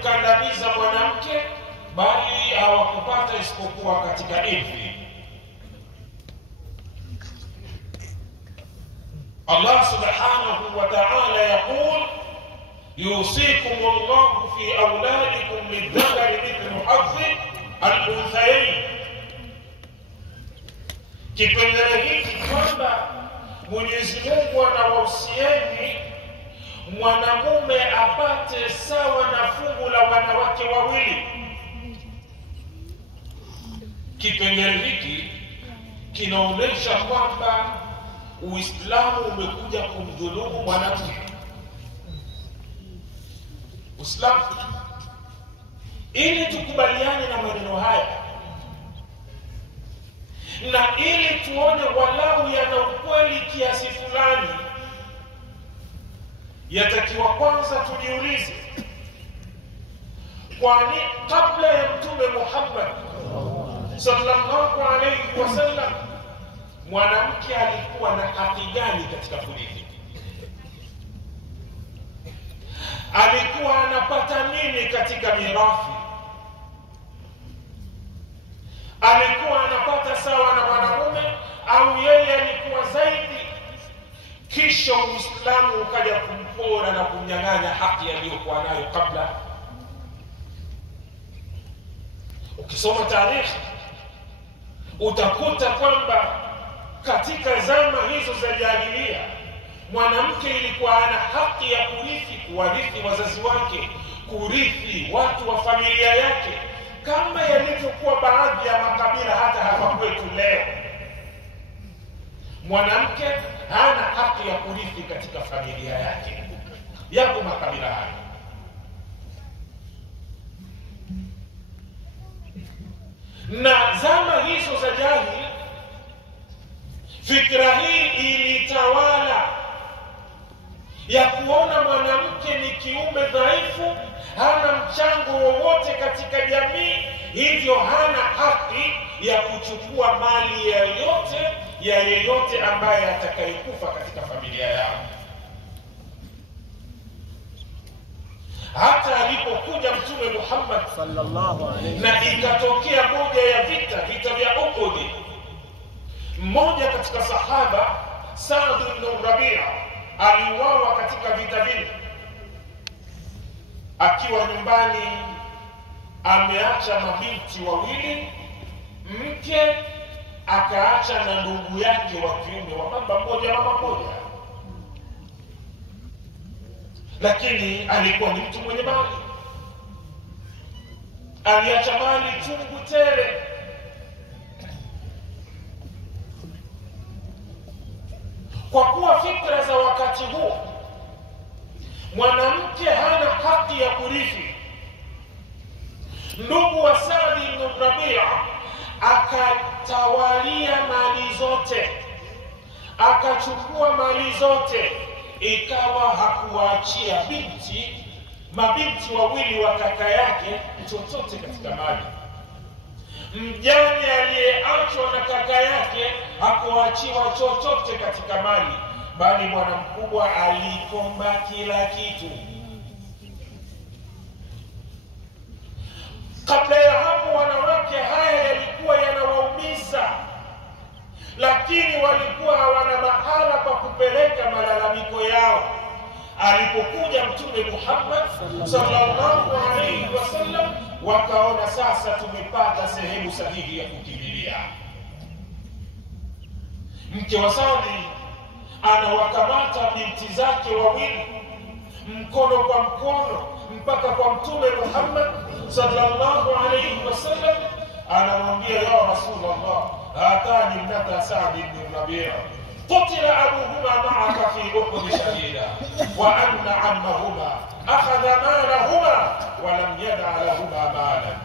kumkandamiza mwanamke, bali hawakupata isipokuwa katika irthi. Allah subhanahu wa ta'ala yaqul yusikumullahu fi awladikum lidhakari mithlu hadhi al-unthayayn. Kipengele hiki kwamba Mwenyezi Mungu anawahusieni mwanamume apate sawa na fungu la wanawake wawili. Kipengele hiki kinaonyesha kwamba Uislamu umekuja kumdhulumu mwanamke. Uislamu, ili tukubaliane na maneno haya na ili tuone walau yana ukweli kiasi fulani, yatakiwa kwanza tujiulize, kwani kabla ya Mtume Muhammad sallallahu alayhi wasallam mwanamke alikuwa na haki gani katika kurithi? Alikuwa anapata nini katika mirathi? Alikuwa anapata sawa na mwanamume au yeye alikuwa zaidi? Kisha Uislamu ukaja kumpora na kumnyang'anya haki aliyokuwa nayo kabla. Ukisoma tarehe utakuta kwamba katika zama hizo za jahiliya mwanamke ilikuwa ana haki ya kurithi, kuwarithi wazazi wake, kurithi watu wa familia yake, kama yalivyokuwa baadhi ya makabila hata hapa kwetu leo. Mwanamke hana haki ya kurithi katika familia yake. Yapo makabila haya. Na zama hizo za jahili, fikra hii ilitawala ya kuona mwanamke ni kiumbe dhaifu, hana mchango wowote katika jamii, hivyo hana haki ya kuchukua mali ya yeyote ambaye atakayekufa katika familia yao. Hata alipokuja Mtume Muhammad sallallahu alayhi na ikatokea moja ya vita vya Uhud, mmoja katika sahaba Sa'd ibn Rabi'a aliuawa katika vita vile, akiwa nyumbani ameacha mabinti wawili, mke akaacha na ndugu yake wa kiume wa baba mmoja mama mmoja. Lakini alikuwa ni mtu mwenye mali, aliacha mali chungu tele. Kwa kuwa fikra za wakati huo mwanamke hana haki ya kurithi, ndugu wa Sa'd ibn Rabi'a akatawalia mali zote, akachukua mali zote, ikawa hakuwaachia mabinti wawili wa kaka yake chochote katika mali. Mjane aliyeachwa na kaka yake hakuachiwa chochote katika mali, bali bwana mkubwa alikomba kila kitu. Kabla ya hapo wanawake haya yalikuwa yanawaumiza, lakini walikuwa hawana mahala pa kupeleka malalamiko yao. Alipokuja Mtume Muhammad sallallahu alayhi wasallam, wakaona sasa tumepata sehemu sahihi ya kukimbilia. Mke wa Saudi anawakamata binti zake wawili mkono kwa mkono mpaka kwa Mtume Muhammad sallallahu alayhi wasallam, anamwambia ya Rasulullah, hatani ibnata Sa'd ibn Rabi'a قتل أبوهما معك في أحد شهيدا وأن عمهما أخذ مالهما ولم يدع لهما مالا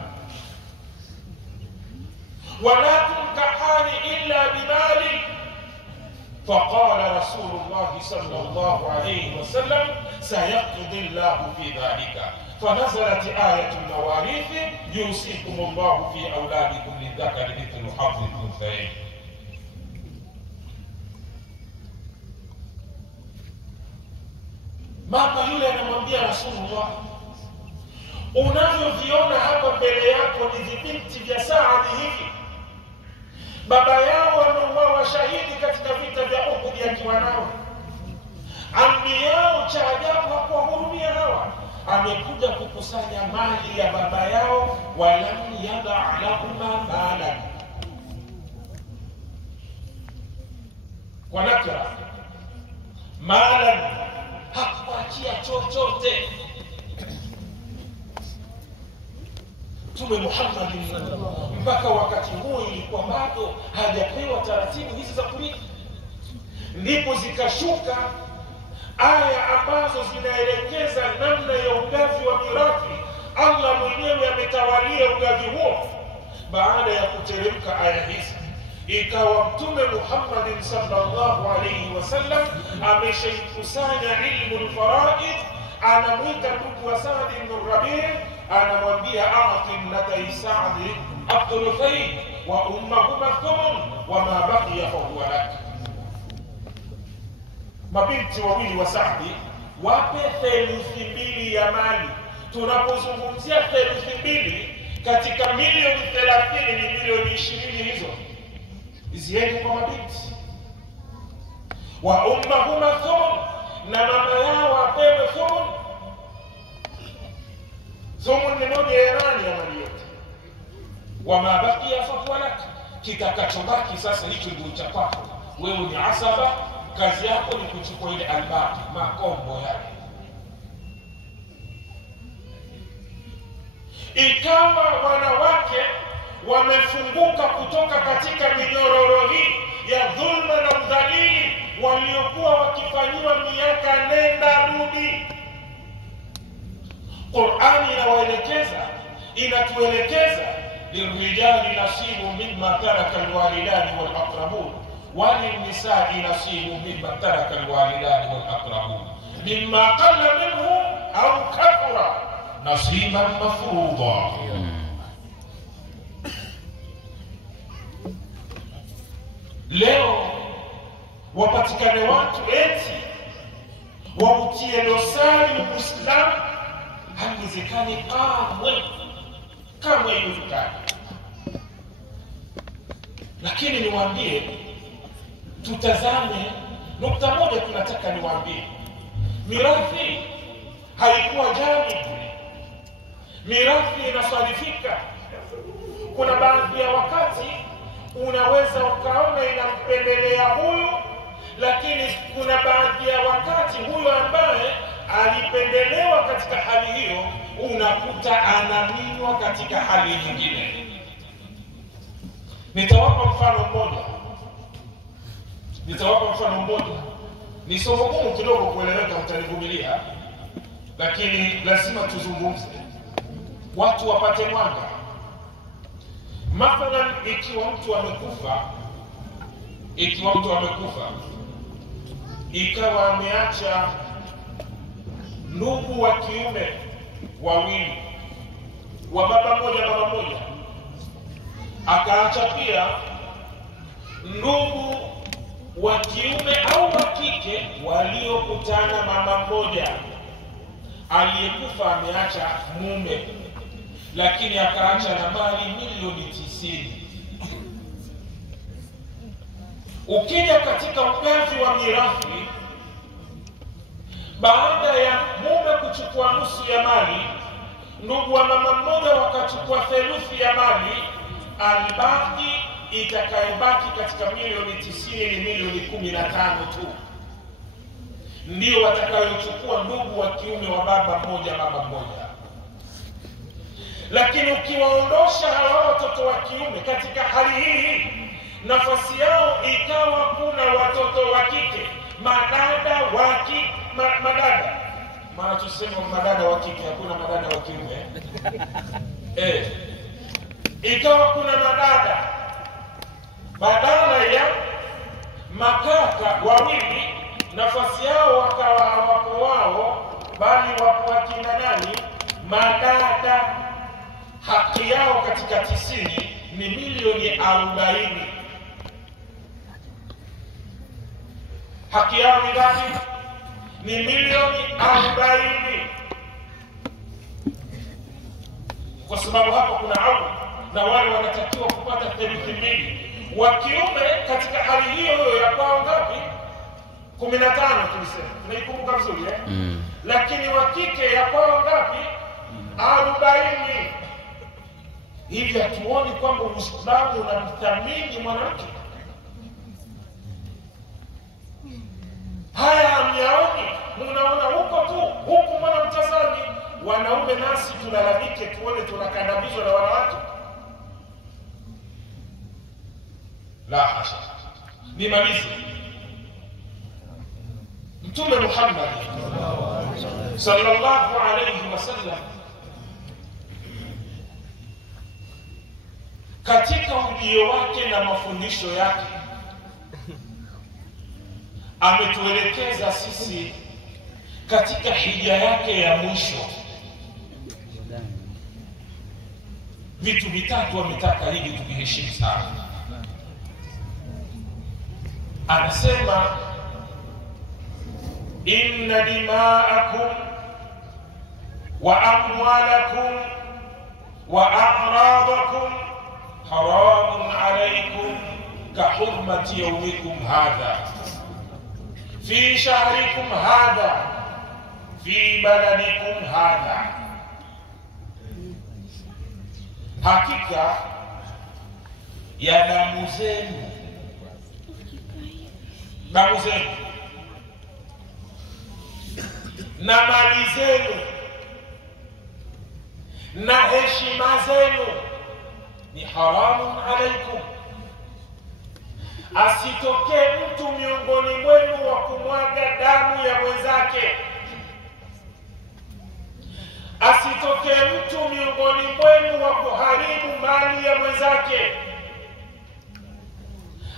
ولا تنكحان إلا بمال. فقال رسول الله صلى الله عليه وسلم سيقضي الله في ذلك. فنزلت آية المواريث يوصيكم الله في أولادكم للذكر مثل حظ الأنثيين. Mama yule anamwambia Rasulullah, Unavyoviona hapa mbele yako ni vibinti vya Saadi hivi. Baba yao wameuawa shahidi katika vita vya Uhud akiwa nao. Ammi yao cha ajabu hakuwahurumia hawa. Amekuja kukusanya mali ya baba yao, walam yada lahuma malan. Kwa nakra, malan, hakuachia chochote. Mtume Muhammad mpaka wakati huo ilikuwa bado hajapewa taratibu hizi za kurithi. Ndipo zikashuka aya ambazo zinaelekeza namna ya ugavi wa mirathi. Allah mwenyewe ametawalia ugavi huo. Baada ya kuteremka aya hizi, ikawa Mtume Muhammad sallallahu alayhi wasallam ameshakusanya ilmu al-faraid. Anamwita ndugu wa Saad ibn Rabi', anamwambia a'ti ibnatay Sa'd athuluthayn wa ummahuma thumun wa ma baqiya fa huwa lak. Mabinti wawili wa Saadi wape theluthi mbili ya mali. Tunapozungumzia theluthi mbili katika milioni 30 ni milioni 20 hizo ziende kwa mabinti. Wa ummahuma thumun, na mama yao apewe thumun. Thumun ni moja ya nani ya mali yote. Wa ma baqiya fa huwa lak, kitakachobaki sasa hicho ndio cha kwako. Wewe ni asaba, kazi yako ni kuchukua ile albaki, makombo yake. Ikawa wanawake wamefunguka kutoka katika minyororo hii ya dhulma na udhalili waliokuwa wakifanyiwa miaka nenda rudi. Qur'ani inawaelekeza, inatuelekeza, lirijali nasibu mimma taraka alwalidani wal aqrabun وللنساء نصيب مما ترك الوالدان والأقربون مما قل منه أو كثر نصيبا مفروضا. Leo wapatikane watu eti wautie dosari Uislamu. Haiwezekani kamwe haiwezekani. Lakini niwaambie, tutazame nukta moja. Tunataka niwaambie, mirathi haikuwa jami. Mirathi inasalifika. Kuna baadhi ya wakati unaweza ukaona inampendelea huyu, lakini kuna baadhi ya wakati huyu ambaye alipendelewa katika hali hiyo unakuta anaminywa katika hali nyingine. Nitawapa mfano mmoja. Ni somo gumu kidogo kueleweka, mtanivumilia, lakini lazima tuzungumze watu wapate mwanga. Mathalan, ikiwa mtu amekufa, ikawa ameacha ndugu wa kiume wawili, wa baba mmoja mama mmoja, akaacha pia ndugu wa kiume au wa kike waliokutana mama mmoja. Aliyekufa ameacha mume, lakini akaacha na mali milioni 90. Ukija katika ugavi wa mirathi, baada ya mume kuchukua nusu ya mali, ndugu wa mama mmoja wakachukua theluthi ya mali, albaki itakayobaki katika milioni 90 ni milioni 15 tu. Ndio watakayochukua ndugu wa kiume wa baba mmoja mama mmoja. Lakini ukiwaondosha hawa watoto wa kiume katika hali hii, nafasi yao ikawa kuna watoto wa kike, madada madada. Maana tuseme madada wa kike, hakuna madada wa kiume. Ikawa kuna madada badala ya makaka wawili, nafasi yao wakawa hawapo wao, bali wapo wakina nani? Madada. Haki yao katika 90 ni milioni 40. Haki yao ni ngapi? Ni milioni 40. kwa sababu hapa kuna aula na wale wanatakiwa kupata theluthi mbili. Wa kiume katika hali hiyo ya kwao ngapi? 15 tulisema, tunaikumbuka vizuri Lakini wa kike ya kwao ngapi? 40. Hivi hatuoni kwamba Uislamu unamthamini mwanamke? Haya hamyaoni? Munaona huko tu, huku mwanamtazami. Wanaume nasi tulalamike tuone tunakandamizwa na wanawake? La hasha. Nimalize. Mtume Muhammad sallallahu alayhi wasallam katika ujio wake na mafundisho yake ametuelekeza sisi katika hija yake ya mwisho vitu vitatu ametaka hivi tukiheshimu sana. Anasema inna dima'akum wa amwalakum wa a'radakum haramun alaykum ka hurmati yawmikum hadha fi shahrikum hadha fi baladikum hadha. Hakika ya damu zenu na mali zenu na heshima zenu ni haramun alaikum. Asitokee mtu miongoni mwenu wa kumwaga damu ya mwenzake. Asitokee mtu miongoni mwenu wa kuharibu mali ya mwenzake.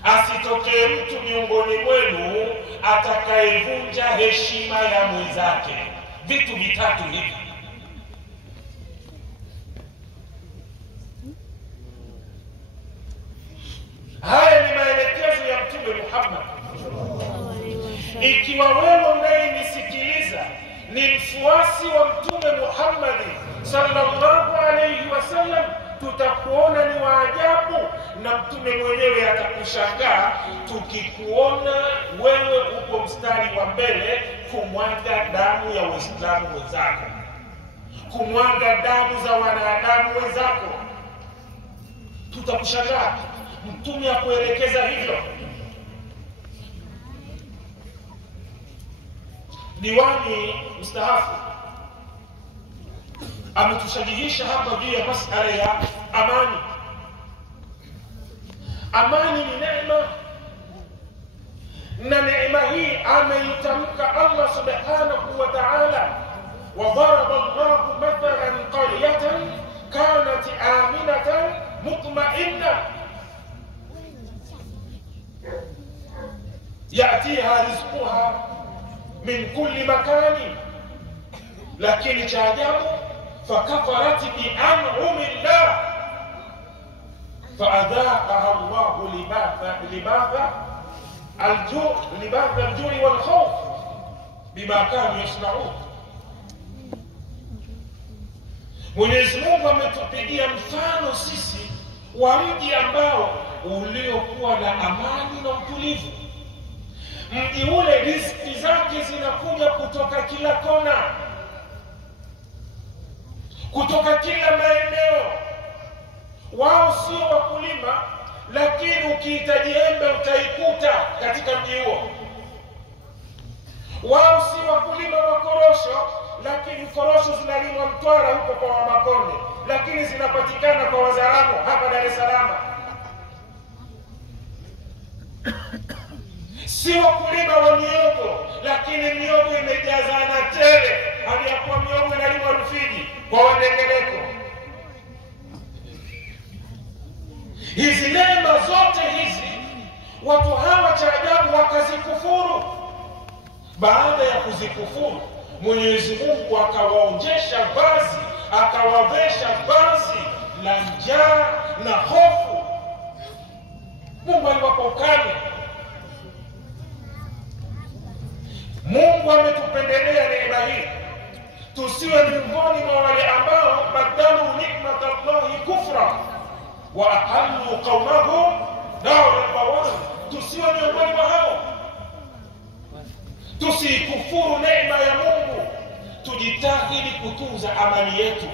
Asitokee mtu miongoni mwenu atakayevunja heshima ya mwenzake. Vitu vitatu hivi. Haya ni maelekezo ya Mtume Muhammad. Ikiwa wewe unayenisikiliza ni mfuasi wa Mtume Muhammad sallallahu alayhi wasallam, tutakuona ni waajabu na Mtume mwenyewe atakushangaa tukikuona wewe uko mstari wa mbele kumwaga damu ya Waislamu wenzako, kumwaga damu za wanadamu wenzako. Tutakushangaa. Mtume akuelekeza hivyo. Diwani mstaafu ametushajihisha hapa juu ya masala ya amani. Amani ni neema, na neema hii ameitamka Allah subhanahu wa ta'ala, wa daraba Allahu mathalan qaryatan kanat aminatan mutma'inna yatiha rizquha min kulli makani, lakini cha ajabu fakafarat bi an'amillah faadhaqaha Allahu libadha al-ju'i wal khawf bima kanu yasna'un. Mwenyezi Mungu ametupigia mfano sisi wa mji ambao uliokuwa na amani na utulivu. Mji ule riziki zake zinakuja kutoka kila kona, kutoka kila maeneo. Wao sio wakulima, lakini ukihitaji embe utaikuta katika mji huo. Wao si wakulima wa korosho, lakini korosho zinalimwa Mtwara huko kwa Wamakonde, lakini zinapatikana kwa Wazaramo hapa Dar es Salaam. Si wakulima wa miogo, lakini miogo imejazana tele, hali ya kuwa miogo inalimwa Rufiji kwa Wandengereko. Hizi neema zote hizi watu hawa cha ajabu wakazikufuru. Baada ya kuzikufuru, Mwenyezi Mungu akawaonjesha vazi, akawavesha vazi la njaa na hofu. Mungu aliwapa ukame. Mungu ametupendelea neema hii tusiwe miongoni mwa wale ambao badalu nikmata wa aqallu qawmahum dawra al-bawar. Tusiwe miongoni mwa hao, tusikufuru neema ya Mungu, tujitahidi kutunza amani yetu.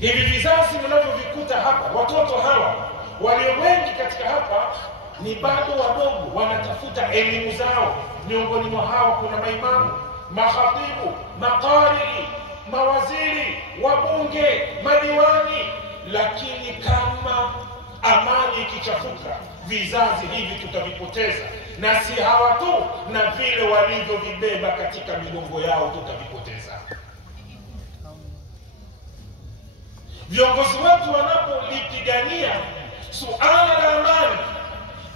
Hivi vizazi mnavyovikuta hapa, watoto hawa walio wengi katika hapa ni bado wadogo, wanatafuta elimu zao. Miongoni mwa hawa kuna maimamu, makhatibu, maqari, mawaziri, wabunge, madiwani. Lakini kama amani ikichafuka, vizazi hivi tutavipoteza, na si hawa tu, na vile walivyovibeba katika migongo yao tutavipoteza. Viongozi wetu wanapolipigania suala la amani,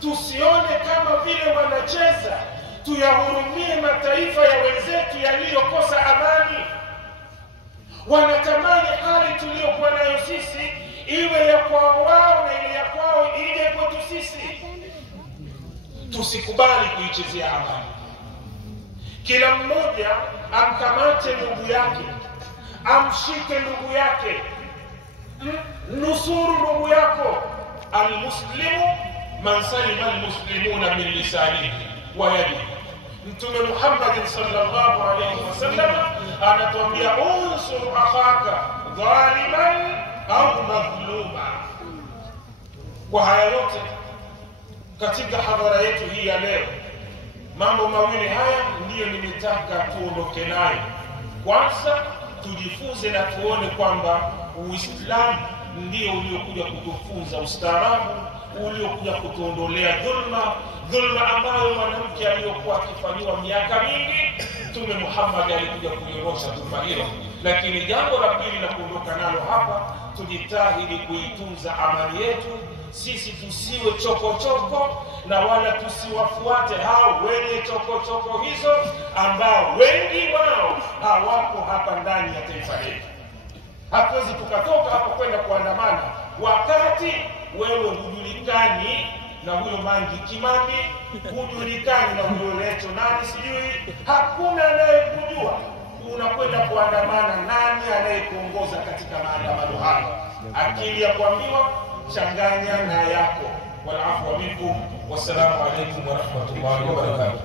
tusione kama vile wanacheza. Tuyahurumie mataifa ya wenzetu yaliyokosa amani. Wanatamani hali tuliyokuwa nayo sisi iwe ya kwao wao, na ile ya kwao ije kwetu sisi. Tusikubali kuichezea amani. Kila mmoja amkamate ndugu yake, amshike ndugu yake, nusuru ndugu yako. Almuslimu man salima almuslimuna min lisanihi wa yadihi. Mtume Muhammad sallallahu alayhi wasallam anatuambia, unsur akhaka dhaliman au madhluma. Kwa haya yote katika hadhara yetu hii ya leo, mambo mawili haya ndiyo nimetaka tuondoke nayo. Kwanza, tujifunze na tuone kwamba Uislamu ndio uliokuja kutufunza ustaarabu, uliokuja kutuondolea dhulma ambayo mwanamke aliyokuwa akifanywa miaka mingi. Mtume Muhammad alikuja kuiondosha dhulma hiyo. Lakini jambo la pili la kuondoka nalo hapa, tujitahidi kuitunza amani yetu. Sisi tusiwe chokochoko, na wala tusiwafuate hao wenye chokochoko hizo ambao wengi wao hawako hapa ndani ya taifa letu. Hatuwezi tukatoka hapa kwenda kuandamana wakati wewe hujulikani na huyo Mangi Kimambi, hujulikani na huyo Lecho nani sijui, hakuna anayekujua. Unakwenda kuandamana, nani anayekuongoza katika maandamano hayo? Akili ya kuambiwa changanya na yako. Wal afwa minkum. Wassalamu alaykum wa rahmatullahi wa barakatuh.